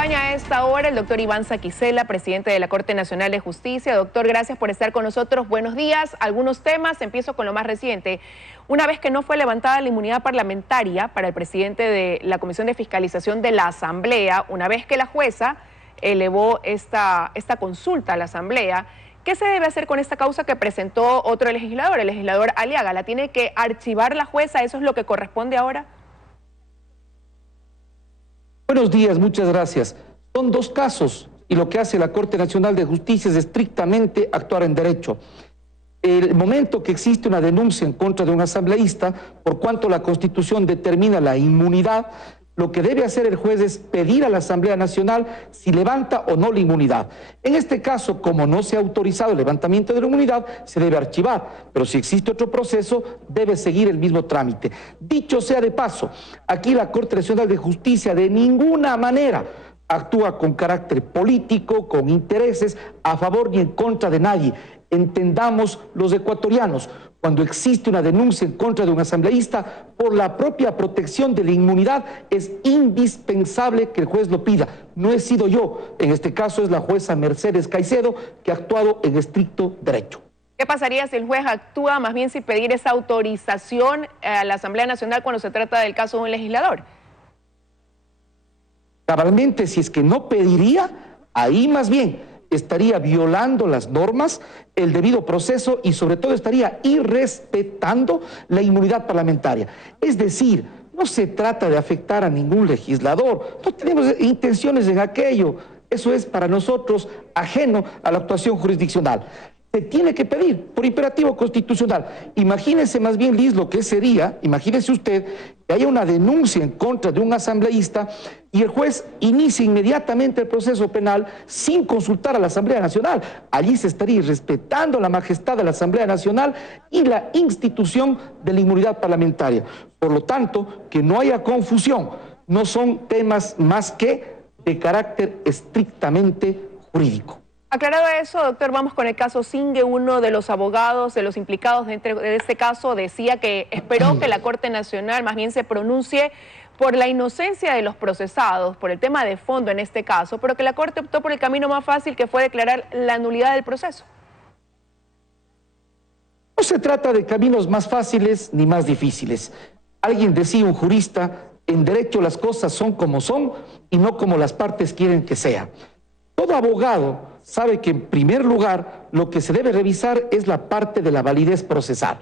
acompaña a esta hora el doctor Iván Saquicela, presidente de la Corte Nacional de Justicia. Doctor, gracias por estar con nosotros. Buenos días. Algunos temas, empiezo con lo más reciente. Una vez que no fue levantada la inmunidad parlamentaria para el presidente de la Comisión de Fiscalización de la Asamblea, una vez que la jueza elevó esta consulta a la Asamblea, ¿qué se debe hacer con esta causa que presentó otro legislador, el legislador Aliaga? ¿La tiene que archivar la jueza? ¿Eso es lo que corresponde ahora? Buenos días, muchas gracias. Son dos casos y lo que hace la Corte Nacional de Justicia es estrictamente actuar en derecho. El momento que existe una denuncia en contra de un asambleísta, por cuanto la Constitución determina la inmunidad, lo que debe hacer el juez es pedir a la Asamblea Nacional si levanta o no la inmunidad. En este caso, como no se ha autorizado el levantamiento de la inmunidad, se debe archivar, pero si existe otro proceso, debe seguir el mismo trámite. Dicho sea de paso, aquí la Corte Nacional de Justicia de ninguna manera actúa con carácter político, con intereses a favor ni en contra de nadie. Entendamos los ecuatorianos, cuando existe una denuncia en contra de un asambleísta, por la propia protección de la inmunidad, es indispensable que el juez lo pida. No he sido yo, en este caso es la jueza Mercedes Caicedo, que ha actuado en estricto derecho. ¿Qué pasaría si el juez actúa más bien sin pedir esa autorización a la Asamblea Nacional cuando se trata del caso de un legislador? Cabalmente, si es que no pediría, ahí más bien estaría violando las normas, el debido proceso y sobre todo estaría irrespetando la inmunidad parlamentaria. Es decir, no se trata de afectar a ningún legislador, no tenemos intenciones en aquello, eso es para nosotros ajeno a la actuación jurisdiccional. Se tiene que pedir por imperativo constitucional. Imagínese más bien, Liz, lo que sería, imagínese usted que haya una denuncia en contra de un asambleísta y el juez inicia inmediatamente el proceso penal sin consultar a la Asamblea Nacional. Allí se estaría irrespetando la majestad de la Asamblea Nacional y la institución de la inmunidad parlamentaria. Por lo tanto, que no haya confusión, no son temas más que de carácter estrictamente jurídico. Aclarado eso, doctor, vamos con el caso Singue. Uno de los abogados, de los implicados de este caso, decía que esperó que la Corte Nacional más bien se pronuncie por la inocencia de los procesados, por el tema de fondo en este caso, pero que la Corte optó por el camino más fácil, que fue declarar la nulidad del proceso. No se trata de caminos más fáciles ni más difíciles. Alguien decía, un jurista, en derecho las cosas son como son y no como las partes quieren que sea. Todo abogado sabe que en primer lugar lo que se debe revisar es la parte de la validez procesal.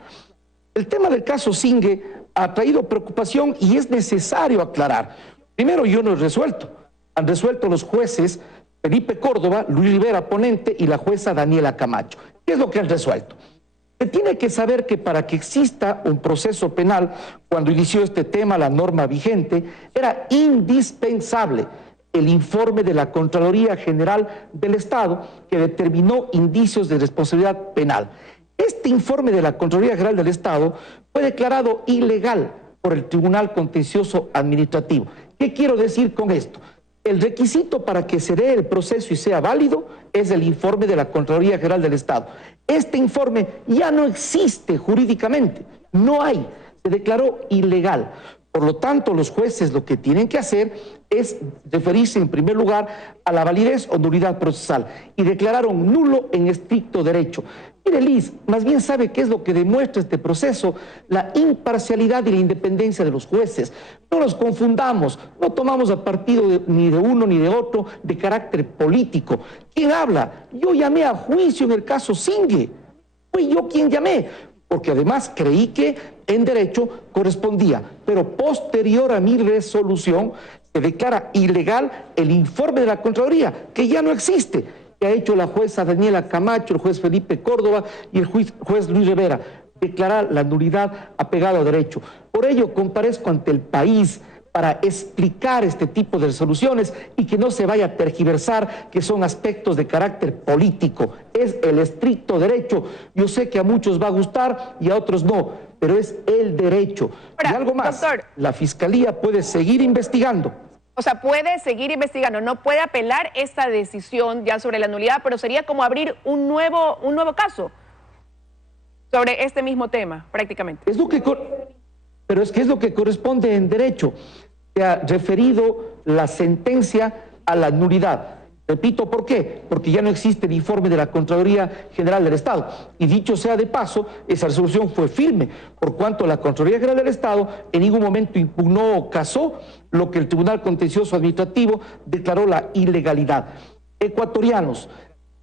El tema del caso Singue ha traído preocupación y es necesario aclarar. Primero, yo no he resuelto. Han resuelto los jueces Felipe Córdoba, Luis Rivera, ponente, y la jueza Daniela Camacho. ¿Qué es lo que han resuelto? Se tiene que saber que para que exista un proceso penal, cuando inició este tema, la norma vigente, era indispensable el informe de la Contraloría General del Estado que determinó indicios de responsabilidad penal. Este informe de la Contraloría General del Estado fue declarado ilegal por el Tribunal Contencioso Administrativo. ¿Qué quiero decir con esto? El requisito para que se dé el proceso y sea válido es el informe de la Contraloría General del Estado. Este informe ya no existe jurídicamente, no hay, se declaró ilegal. Por lo tanto, los jueces lo que tienen que hacer es referirse en primer lugar a la validez o nulidad procesal y declararon nulo en estricto derecho. Mire, Liz, más bien sabe qué es lo que demuestra este proceso, la imparcialidad y la independencia de los jueces. No nos confundamos, no tomamos a partido ni de uno ni de otro de carácter político. ¿Quién habla? Yo llamé a juicio en el caso Singue, fui yo quien llamé, porque además creí que en derecho correspondía, pero posterior a mi resolución se declara ilegal el informe de la Contraloría, que ya no existe, que ha hecho la jueza Daniela Camacho, el juez Felipe Córdoba y el juez Luis Rivera, declarar la nulidad apegada a derecho. Por ello comparezco ante el país para explicar este tipo de resoluciones y que no se vaya a tergiversar que son aspectos de carácter político. Es el estricto derecho. Yo sé que a muchos va a gustar y a otros no, pero es el derecho. Ahora, y algo más, doctor, la Fiscalía puede seguir investigando. O sea, puede seguir investigando, no puede apelar esta decisión ya sobre la nulidad, pero sería como abrir un nuevo caso sobre este mismo tema, prácticamente. Es lo que... Pero es que es lo que corresponde en derecho. Se ha referido la sentencia a la nulidad. Repito, ¿por qué? Porque ya no existe el informe de la Contraloría General del Estado. Y dicho sea de paso, esa resolución fue firme, por cuanto la Contraloría General del Estado en ningún momento impugnó o casó lo que el Tribunal Contencioso Administrativo declaró la ilegalidad. Ecuatorianos,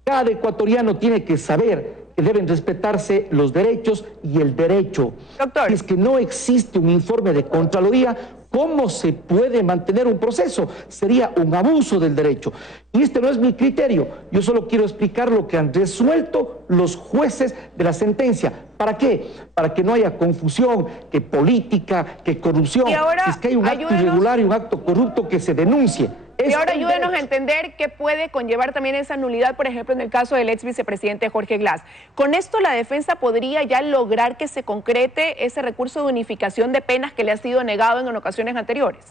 cada ecuatoriano tiene que saber que deben respetarse los derechos y el derecho. Doctor. Si es que no existe un informe de Contraloría, ¿cómo se puede mantener un proceso? Sería un abuso del derecho. Y este no es mi criterio. Yo solo quiero explicar lo que han resuelto los jueces de la sentencia. ¿Para qué? Para que no haya confusión, que política, que corrupción. Y ahora, si es que hay un acto irregular y un acto corrupto, que se denuncie. Y ahora ayúdenos a entender qué puede conllevar también esa nulidad, por ejemplo, en el caso del ex vicepresidente Jorge Glass. ¿Con esto la defensa podría ya lograr que se concrete ese recurso de unificación de penas que le ha sido negado en ocasiones anteriores?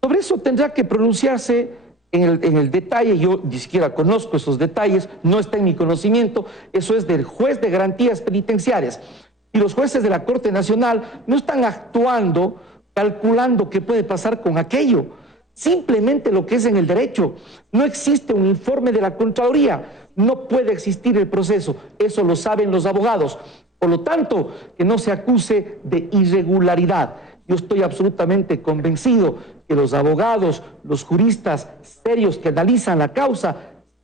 Sobre eso tendrá que pronunciarse en el detalle. Yo ni siquiera conozco esos detalles, no está en mi conocimiento, eso es del juez de garantías penitenciarias. Y los jueces de la Corte Nacional no están actuando calculando qué puede pasar con aquello, simplemente lo que es en el derecho. No existe un informe de la Contraloría, no puede existir el proceso, eso lo saben los abogados. Por lo tanto, que no se acuse de irregularidad. Yo estoy absolutamente convencido que los abogados, los juristas serios que analizan la causa,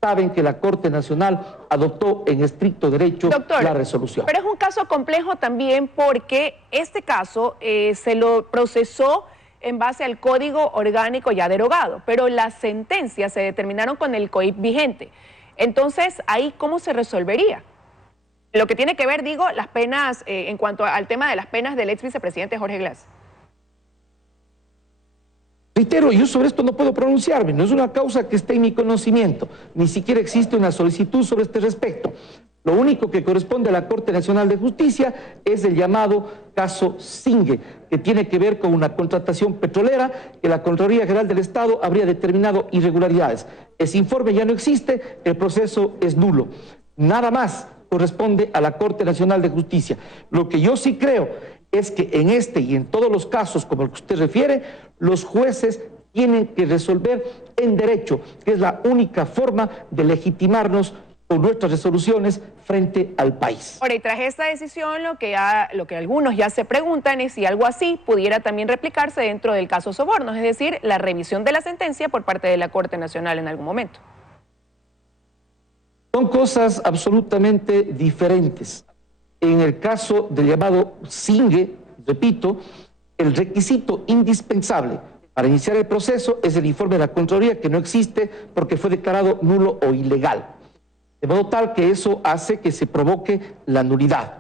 saben que la Corte Nacional adoptó en estricto derecho la resolución. Pero es un caso complejo también porque este caso se lo procesó en base al Código Orgánico ya derogado, pero las sentencias se determinaron con el COIP vigente. Entonces, ¿ahí cómo se resolvería? Lo que tiene que ver, digo, las penas, en cuanto al tema de las penas del ex vicepresidente Jorge Glass. Reitero, yo sobre esto no puedo pronunciarme, no es una causa que esté en mi conocimiento, ni siquiera existe una solicitud sobre este respecto. Lo único que corresponde a la Corte Nacional de Justicia es el llamado caso Singue, que tiene que ver con una contratación petrolera que la Contraloría General del Estado habría determinado irregularidades. Ese informe ya no existe, el proceso es nulo. Nada más corresponde a la Corte Nacional de Justicia. Lo que yo sí creo es que en este y en todos los casos como el que usted refiere, los jueces tienen que resolver en derecho, que es la única forma de legitimarnos con nuestras resoluciones frente al país. Ahora, y tras esta decisión, lo que algunos ya se preguntan es si algo así pudiera también replicarse dentro del caso Sobornos, es decir, la revisión de la sentencia por parte de la Corte Nacional en algún momento. Son cosas absolutamente diferentes. En el caso del llamado Singue, repito, el requisito indispensable para iniciar el proceso es el informe de la Contraloría, que no existe porque fue declarado nulo o ilegal. De modo tal que eso hace que se provoque la nulidad.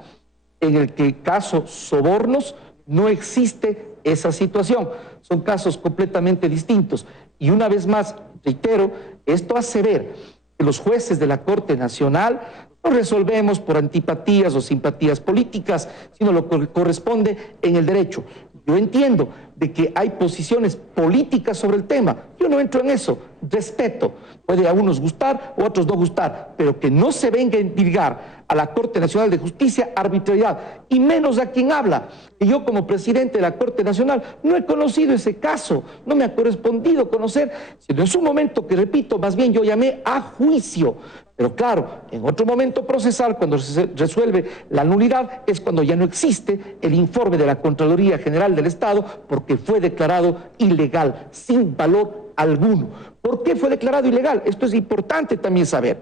En el caso Sobornos no existe esa situación. Son casos completamente distintos. Y una vez más, reitero, esto hace ver que los jueces de la Corte Nacional no resolvemos por antipatías o simpatías políticas, sino lo que corresponde en el derecho. Yo entiendo de que hay posiciones políticas sobre el tema. Yo no entro en eso. Respeto. Puede a unos gustar o a otros no gustar, pero que no se venga a endilgar a la Corte Nacional de Justicia arbitrariedad, y menos a quien habla. Y yo como presidente de la Corte Nacional no he conocido ese caso, no me ha correspondido conocer, sino en su momento que, repito, más bien yo llamé a juicio. Pero claro, en otro momento procesal, cuando se resuelve la nulidad, es cuando ya no existe el informe de la Contraloría General del Estado, porque fue declarado ilegal, sin valor alguno. ¿Por qué fue declarado ilegal? Esto es importante también saber.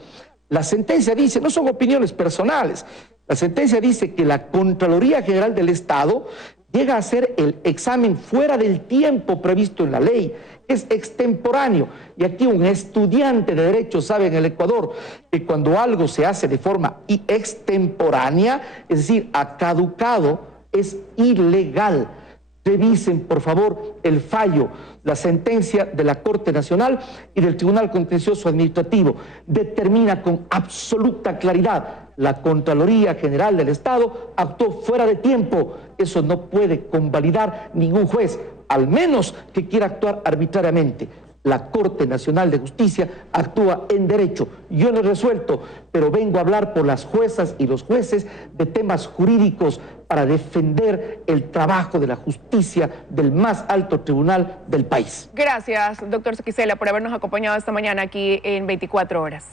La sentencia dice, no son opiniones personales, la sentencia dice que la Contraloría General del Estado llega a hacer el examen fuera del tiempo previsto en la ley, es extemporáneo. Y aquí un estudiante de Derecho sabe en el Ecuador que cuando algo se hace de forma extemporánea, es decir, ha caducado, es ilegal. Revisen, por favor, el fallo, la sentencia de la Corte Nacional y del Tribunal Contencioso Administrativo. Determina con absoluta claridad: la Contraloría General del Estado actuó fuera de tiempo. Eso no puede convalidar ningún juez, al menos que quiera actuar arbitrariamente. La Corte Nacional de Justicia actúa en derecho. Yo no he resuelto, pero vengo a hablar por las juezas y los jueces de temas jurídicos, para defender el trabajo de la justicia del más alto tribunal del país. Gracias, doctor Quisela, por habernos acompañado esta mañana aquí en 24 horas.